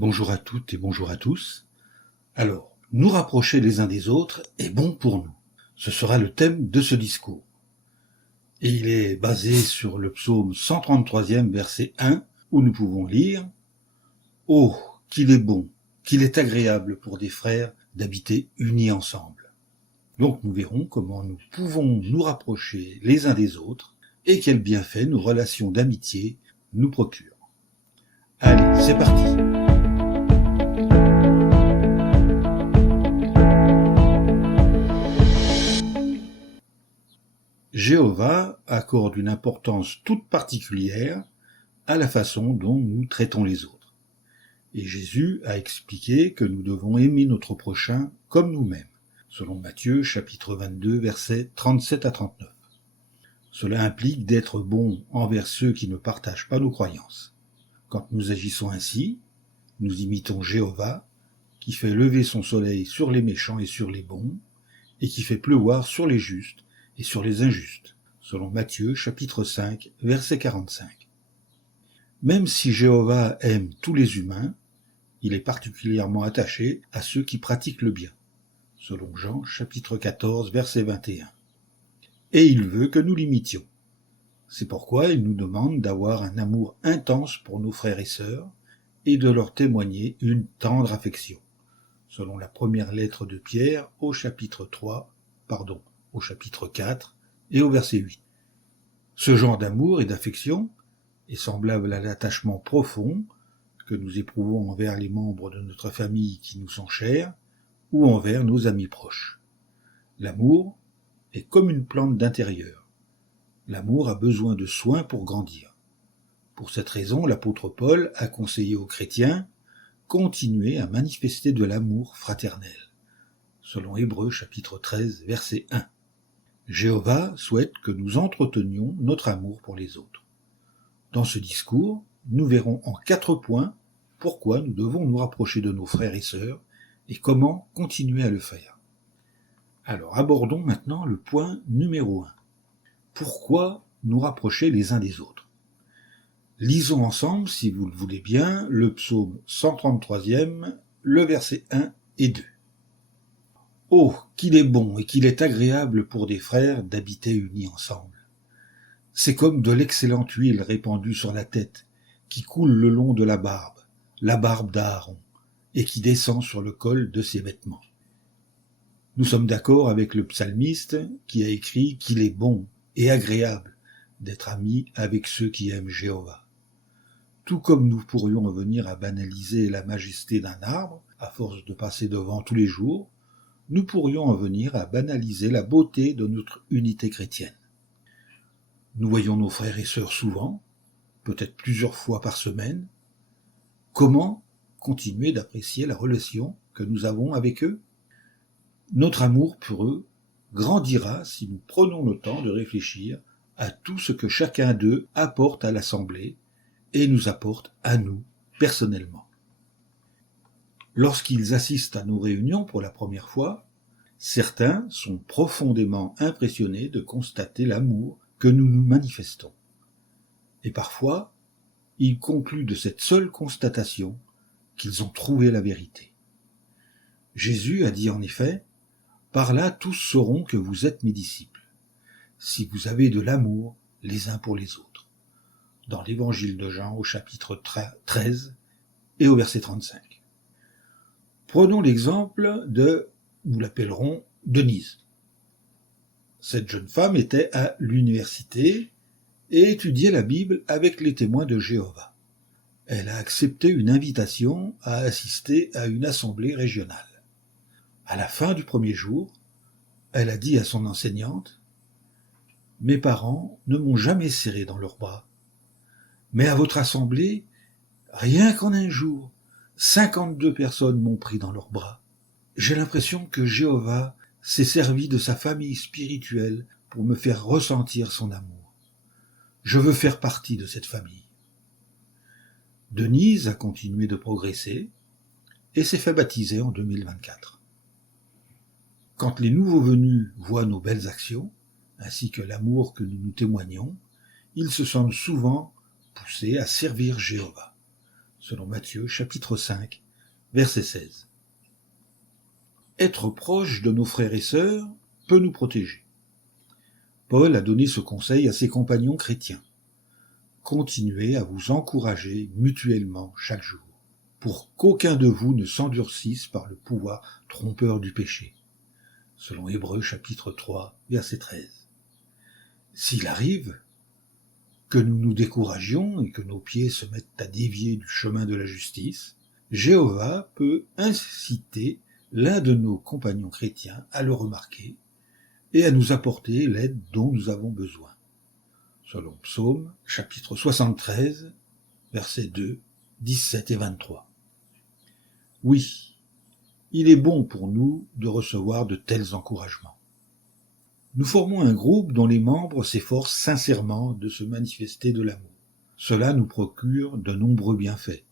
Bonjour à toutes et bonjour à tous. Alors, nous rapprocher les uns des autres est bon pour nous. Ce sera le thème de ce discours. Et il est basé sur le psaume 133e verset 1 où nous pouvons lire « Oh, qu'il est bon, qu'il est agréable pour des frères d'habiter unis ensemble ». Donc nous verrons comment nous pouvons nous rapprocher les uns des autres et quels bienfaits nos relations d'amitié nous procurent. Allez, c'est parti. Jéhovah accorde une importance toute particulière à la façon dont nous traitons les autres. Et Jésus a expliqué que nous devons aimer notre prochain comme nous-mêmes, selon Matthieu chapitre 22 versets 37 à 39. Cela implique d'être bon envers ceux qui ne partagent pas nos croyances. Quand nous agissons ainsi, nous imitons Jéhovah, qui fait lever son soleil sur les méchants et sur les bons, et qui fait pleuvoir sur les justes et sur les injustes, selon Matthieu chapitre 5 verset 45. Même si Jéhovah aime tous les humains, il est particulièrement attaché à ceux qui pratiquent le bien, selon Jean chapitre 14 verset 21. Et il veut que nous l'imitions. C'est pourquoi il nous demande d'avoir un amour intense pour nos frères et sœurs et de leur témoigner une tendre affection, selon la première lettre de Pierre au chapitre 4 et au verset 8. Ce genre d'amour et d'affection est semblable à l'attachement profond que nous éprouvons envers les membres de notre famille qui nous sont chers ou envers nos amis proches. L'amour est comme une plante d'intérieur. L'amour a besoin de soins pour grandir. Pour cette raison, l'apôtre Paul a conseillé aux chrétiens « Continuez à manifester de l'amour fraternel », selon Hébreux chapitre 13, verset 1. Jéhovah souhaite que nous entretenions notre amour pour les autres. Dans ce discours, nous verrons en 4 points pourquoi nous devons nous rapprocher de nos frères et sœurs et comment continuer à le faire. Alors abordons maintenant le point numéro 1. Pourquoi nous rapprocher les uns des autres? Lisons ensemble, si vous le voulez bien, le psaume 133e, le verset 1 et 2. « Oh, qu'il est bon et qu'il est agréable pour des frères d'habiter unis ensemble. C'est comme de l'excellente huile répandue sur la tête, qui coule le long de la barbe d'Aaron, et qui descend sur le col de ses vêtements. » Nous sommes d'accord avec le psalmiste qui a écrit qu'il est bon et agréable d'être amis avec ceux qui aiment Jéhovah. Tout comme nous pourrions en venir à banaliser la majesté d'un arbre, à force de passer devant tous les jours, nous pourrions en venir à banaliser la beauté de notre unité chrétienne. Nous voyons nos frères et sœurs souvent, peut-être plusieurs fois par semaine. Comment continuer d'apprécier la relation que nous avons avec eux? Notre amour pour eux grandira si nous prenons le temps de réfléchir à tout ce que chacun d'eux apporte à l'Assemblée et nous apporte à nous personnellement. Lorsqu'ils assistent à nos réunions pour la première fois, certains sont profondément impressionnés de constater l'amour que nous nous manifestons. Et parfois, ils concluent de cette seule constatation qu'ils ont trouvé la vérité. Jésus a dit en effet « Par là tous sauront que vous êtes mes disciples, si vous avez de l'amour les uns pour les autres. » Dans l'évangile de Jean au chapitre 13 et au verset 35. Prenons l'exemple de, nous l'appellerons, Denise. Cette jeune femme était à l'université et étudiait la Bible avec les témoins de Jéhovah. Elle a accepté une invitation à assister à une assemblée régionale. À la fin du premier jour, elle a dit à son enseignante « Mes parents ne m'ont jamais serré dans leurs bras. Mais à votre assemblée, rien qu'en un jour, 52 personnes m'ont pris dans leurs bras. J'ai l'impression que Jéhovah s'est servi de sa famille spirituelle pour me faire ressentir son amour. Je veux faire partie de cette famille. » Denise a continué de progresser et s'est fait baptiser en 2024. Quand les nouveaux venus voient nos belles actions, ainsi que l'amour que nous nous témoignons, ils se sentent souvent poussés à servir Jéhovah. selon Matthieu chapitre 5, verset 16. Être proche de nos frères et sœurs peut nous protéger. Paul a donné ce conseil à ses compagnons chrétiens. Continuez à vous encourager mutuellement chaque jour, pour qu'aucun de vous ne s'endurcisse par le pouvoir trompeur du péché, selon Hébreux chapitre 3, verset 13. S'il arrive que nous nous découragions et que nos pieds se mettent à dévier du chemin de la justice, Jéhovah peut inciter l'un de nos compagnons chrétiens à le remarquer et à nous apporter l'aide dont nous avons besoin. Selon Psaume, chapitre 73, versets 2, 17 et 23. Oui, il est bon pour nous de recevoir de tels encouragements. Nous formons un groupe dont les membres s'efforcent sincèrement de se manifester de l'amour. Cela nous procure de nombreux bienfaits,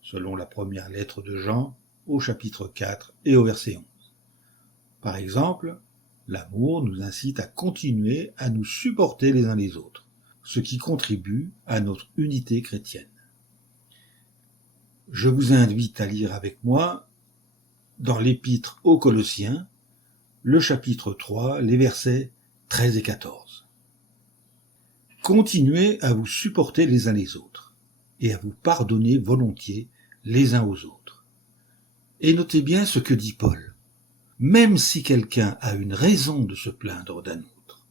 selon la première lettre de Jean, au chapitre 4 et au verset 11. Par exemple, l'amour nous incite à continuer à nous supporter les uns les autres, ce qui contribue à notre unité chrétienne. Je vous invite à lire avec moi, dans l'épître aux Colossiens, le chapitre 3, les versets 13 et 14. Continuez à vous supporter les uns les autres, et à vous pardonner volontiers les uns aux autres. Et notez bien ce que dit Paul. Même si quelqu'un a une raison de se plaindre d'un autre.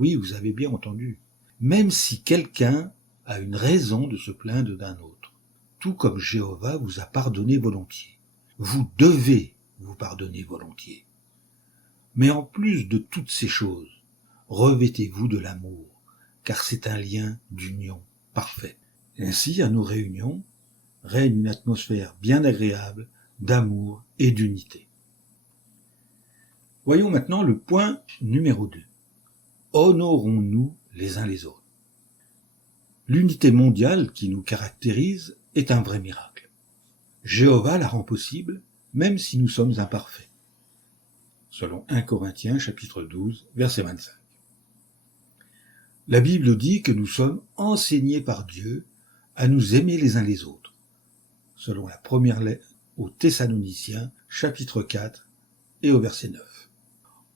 Oui, vous avez bien entendu. Même si quelqu'un a une raison de se plaindre d'un autre. Tout comme Jéhovah vous a pardonné volontiers. Vous devez vous pardonner volontiers. Mais en plus de toutes ces choses, revêtez-vous de l'amour, car c'est un lien d'union parfait. Ainsi, à nos réunions, règne une atmosphère bien agréable d'amour et d'unité. Voyons maintenant le point numéro 2. Honorons-nous les uns les autres. L'unité mondiale qui nous caractérise est un vrai miracle. Jéhovah la rend possible, même si nous sommes imparfaits. Selon 1 Corinthiens chapitre 12, verset 25. La Bible dit que nous sommes enseignés par Dieu à nous aimer les uns les autres. Selon la première lettre aux Thessaloniciens, chapitre 4 et au verset 9.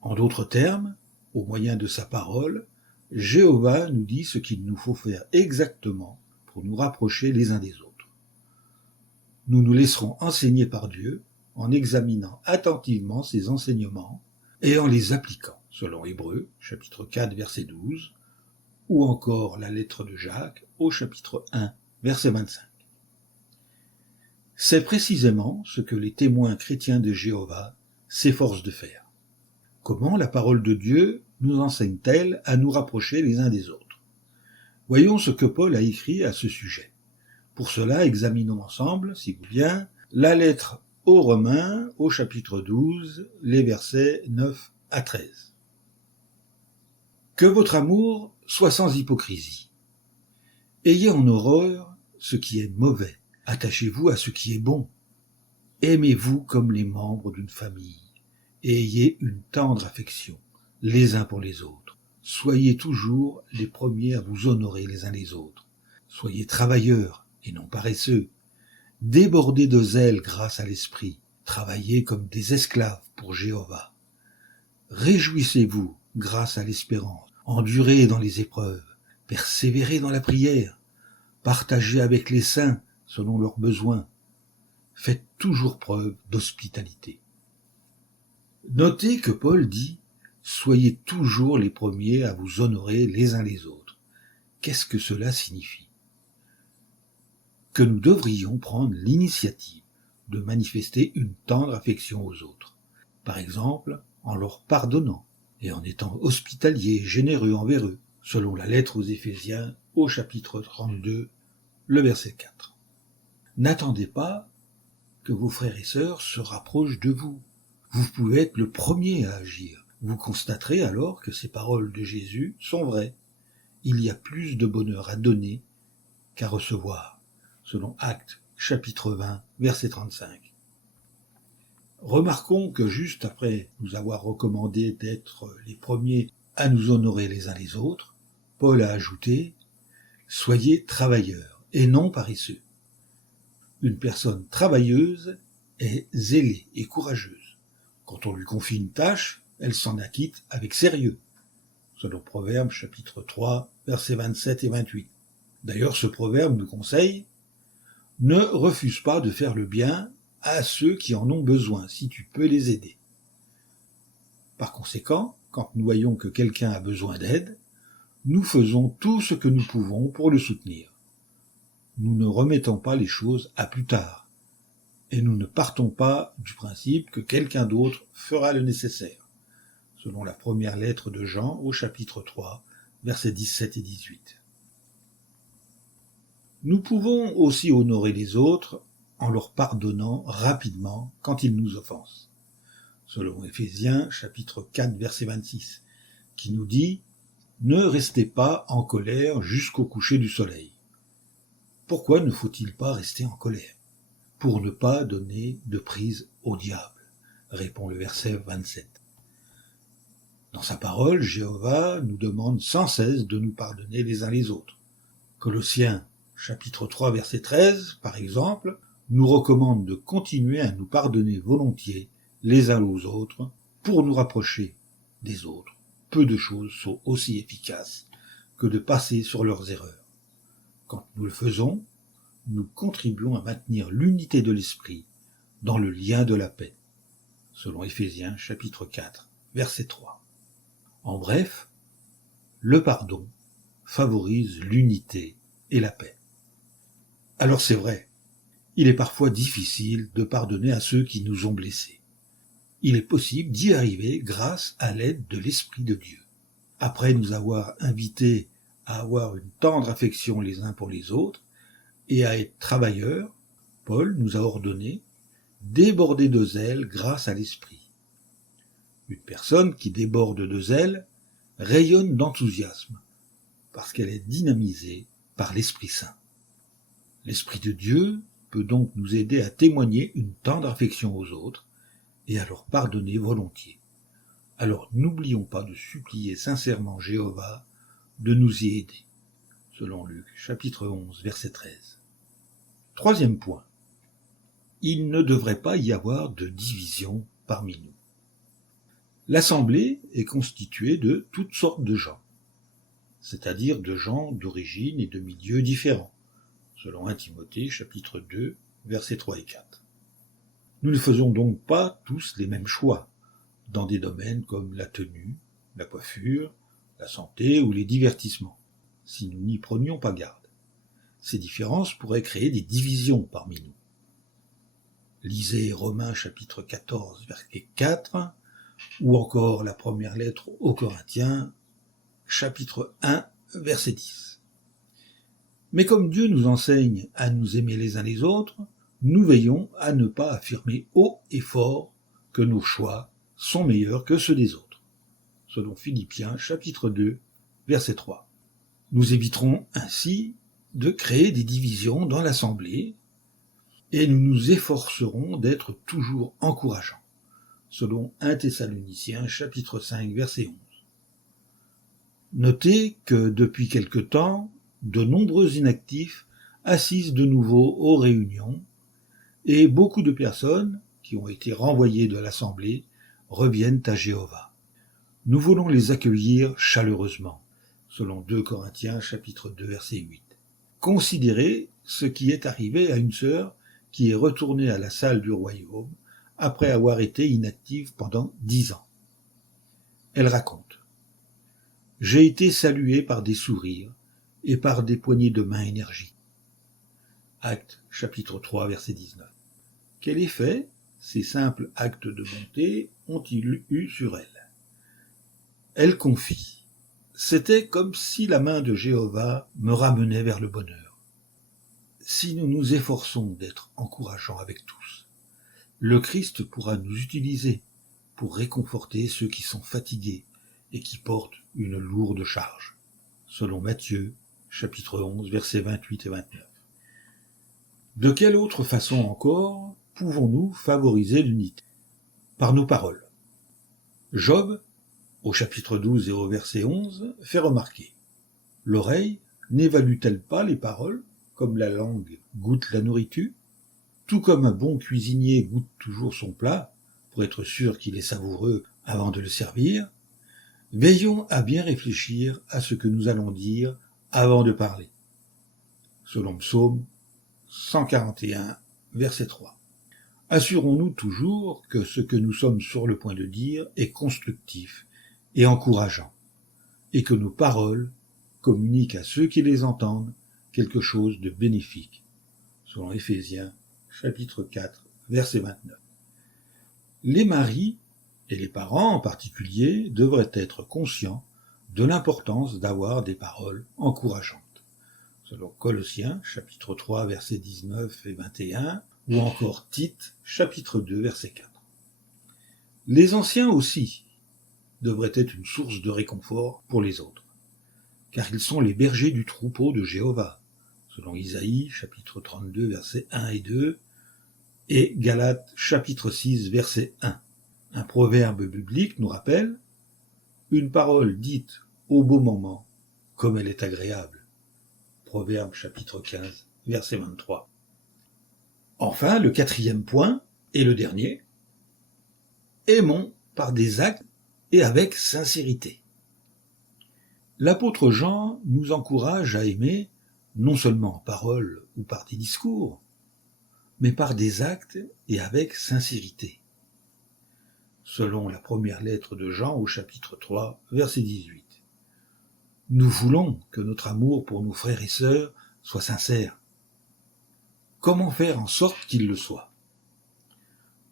En d'autres termes, au moyen de sa parole, Jéhovah nous dit ce qu'il nous faut faire exactement pour nous rapprocher les uns des autres. Nous nous laisserons enseigner par Dieu en examinant attentivement ses enseignements et en les appliquant, selon Hébreux, chapitre 4, verset 12, ou encore la lettre de Jacques au chapitre 1, verset 25. C'est précisément ce que les témoins chrétiens de Jéhovah s'efforcent de faire. Comment la parole de Dieu nous enseigne-t-elle à nous rapprocher les uns des autres? Voyons ce que Paul a écrit à ce sujet. Pour cela, examinons ensemble, si vous bien, la lettre aux Romains, au chapitre 12, les versets 9 à 13. Que votre amour soit sans hypocrisie. Ayez en horreur ce qui est mauvais. Attachez-vous à ce qui est bon. Aimez-vous comme les membres d'une famille. Et ayez une tendre affection, les uns pour les autres. Soyez toujours les premiers à vous honorer les uns les autres. Soyez travailleurs et non paresseux. Débordez de zèle grâce à l'esprit. Travaillez comme des esclaves pour Jéhovah. Réjouissez-vous grâce à l'espérance. Endurez dans les épreuves. Persévérez dans la prière. Partagez avec les saints selon leurs besoins. Faites toujours preuve d'hospitalité. Notez que Paul dit « Soyez toujours les premiers à vous honorer les uns les autres ». Qu'est-ce que cela signifie? Que nous devrions prendre l'initiative de manifester une tendre affection aux autres, par exemple en leur pardonnant et en étant hospitaliers et généreux envers eux, selon la lettre aux Éphésiens au chapitre 32, le verset 4. N'attendez pas que vos frères et sœurs se rapprochent de vous. Vous pouvez être le premier à agir. Vous constaterez alors que ces paroles de Jésus sont vraies. Il y a plus de bonheur à donner qu'à recevoir, selon Actes, chapitre 20, verset 35. Remarquons que juste après nous avoir recommandé d'être les premiers à nous honorer les uns les autres, Paul a ajouté « Soyez travailleurs et non paresseux ». Une personne travailleuse est zélée et courageuse. Quand on lui confie une tâche, elle s'en acquitte avec sérieux. Selon Proverbe chapitre 3, versets 27 et 28. D'ailleurs, ce proverbe nous conseille « Ne refuse pas de faire le bien à ceux qui en ont besoin, si tu peux les aider. » Par conséquent, quand nous voyons que quelqu'un a besoin d'aide, nous faisons tout ce que nous pouvons pour le soutenir. Nous ne remettons pas les choses à plus tard, et nous ne partons pas du principe que quelqu'un d'autre fera le nécessaire, selon la première lettre de Jean au chapitre 3, versets 17 et 18. Nous pouvons aussi honorer les autres en leur pardonnant rapidement quand ils nous offensent, selon Éphésiens chapitre 4, verset 26, qui nous dit « Ne restez pas en colère jusqu'au coucher du soleil ». Pourquoi ne faut-il pas rester en colère? Pour ne pas donner de prise au diable, répond le verset 27. Dans sa parole, Jéhovah nous demande sans cesse de nous pardonner les uns les autres. Colossiens chapitre 3, verset 13, par exemple, nous recommande de continuer à nous pardonner volontiers les uns aux autres pour nous rapprocher des autres. Peu de choses sont aussi efficaces que de passer sur leurs erreurs. Quand nous le faisons, nous contribuons à maintenir l'unité de l'esprit dans le lien de la paix, selon Éphésiens chapitre 4, verset 3. En bref, le pardon favorise l'unité et la paix. Alors c'est vrai, il est parfois difficile de pardonner à ceux qui nous ont blessés. Il est possible d'y arriver grâce à l'aide de l'Esprit de Dieu. Après nous avoir invités à avoir une tendre affection les uns pour les autres et à être travailleurs, Paul nous a ordonné déborder de zèle grâce à l'Esprit. Une personne qui déborde de zèle rayonne d'enthousiasme parce qu'elle est dynamisée par l'Esprit Saint. L'Esprit de Dieu peut donc nous aider à témoigner une tendre affection aux autres et à leur pardonner volontiers. Alors n'oublions pas de supplier sincèrement Jéhovah de nous y aider, selon Luc chapitre 11, verset 13. Troisième point, il ne devrait pas y avoir de division parmi nous. L'assemblée est constituée de toutes sortes de gens, c'est-à-dire de gens d'origine et de milieux différents, selon 1 Timothée chapitre 2, versets 3 et 4. Nous ne faisons donc pas tous les mêmes choix dans des domaines comme la tenue, la coiffure, la santé ou les divertissements, si nous n'y prenions pas garde. Ces différences pourraient créer des divisions parmi nous. Lisez Romains chapitre 14, verset 4, ou encore la première lettre aux Corinthiens, chapitre 1, verset 10. Mais comme Dieu nous enseigne à nous aimer les uns les autres, nous veillons à ne pas affirmer haut et fort que nos choix sont meilleurs que ceux des autres, selon Philippiens chapitre 2, verset 3. Nous éviterons ainsi de créer des divisions dans l'assemblée et nous nous efforcerons d'être toujours encourageants, selon 1 Thessaloniciens chapitre 5, verset 11. Notez que depuis quelque temps, de nombreux inactifs assistent de nouveau aux réunions et beaucoup de personnes qui ont été renvoyées de l'assemblée reviennent à Jéhovah. Nous voulons les accueillir chaleureusement, selon 2 Corinthiens chapitre 2 verset 8. Considérez ce qui est arrivé à une sœur qui est retournée à la salle du royaume après avoir été inactive pendant 10 ans. Elle raconte : « J'ai été saluée par des sourires et par des poignées de main énergiques. » Actes chapitre 3 verset 19. Quel effet ces simples actes de bonté ont-ils eu sur elle ? Elle confie : « C'était comme si la main de Jéhovah me ramenait vers le bonheur. » Si nous nous efforçons d'être encourageants avec tous, le Christ pourra nous utiliser pour réconforter ceux qui sont fatigués et qui portent une lourde charge, selon Matthieu, chapitre 11, versets 28 et 29. De quelle autre façon encore pouvons-nous favoriser l'unité ? Par nos paroles. Job, au chapitre 12 et au verset 11, fait remarquer : « L'oreille n'évalue-t-elle pas les paroles, comme la langue goûte la nourriture ? Tout comme un bon cuisinier goûte toujours son plat, pour être sûr qu'il est savoureux avant de le servir, veillons à bien réfléchir à ce que nous allons dire avant de parler. Selon Psaume 141, verset 3. Assurons-nous toujours que ce que nous sommes sur le point de dire est constructif et encourageant, et que nos paroles communiquent à ceux qui les entendent quelque chose de bénéfique, selon Éphésiens, chapitre 4, verset 29. Les maris, et les parents en particulier, devraient être conscients de l'importance d'avoir des paroles encourageantes, selon Colossiens, chapitre 3, versets 19 et 21, ou encore Tite, chapitre 2, verset 4. Les anciens aussi devraient être une source de réconfort pour les autres, car ils sont les bergers du troupeau de Jéhovah, selon Isaïe, chapitre 32, versets 1 et 2, et Galates, chapitre 6, verset 1. Un proverbe biblique nous rappelle « Une parole dite au beau moment, comme elle est agréable ». Proverbe, chapitre 15, verset 23. Enfin, le quatrième point, et le dernier, aimons par des actes et avec sincérité. L'apôtre Jean nous encourage à aimer non seulement en parole ou par des discours, mais par des actes et avec sincérité. Selon la première lettre de Jean au chapitre 3, verset 18. Nous voulons que notre amour pour nos frères et sœurs soit sincère. Comment faire en sorte qu'il le soit ?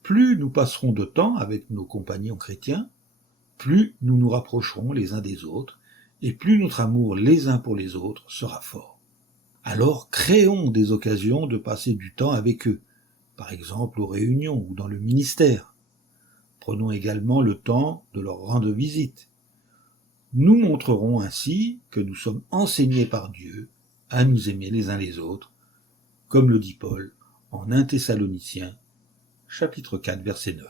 Plus nous passerons de temps avec nos compagnons chrétiens, plus nous nous rapprocherons les uns des autres, et plus notre amour les uns pour les autres sera fort. Alors créons des occasions de passer du temps avec eux, par exemple aux réunions ou dans le ministère. Prenons également le temps de leur rendre visite. Nous montrerons ainsi que nous sommes enseignés par Dieu à nous aimer les uns les autres, comme le dit Paul en 1 Thessaloniciens, chapitre 4, verset 9.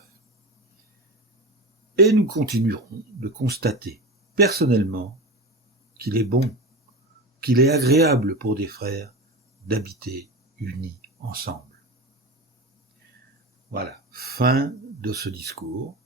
Et nous continuerons de constater personnellement qu'il est bon, qu'il est agréable pour des frères d'habiter unis ensemble. Voilà, fin de ce discours.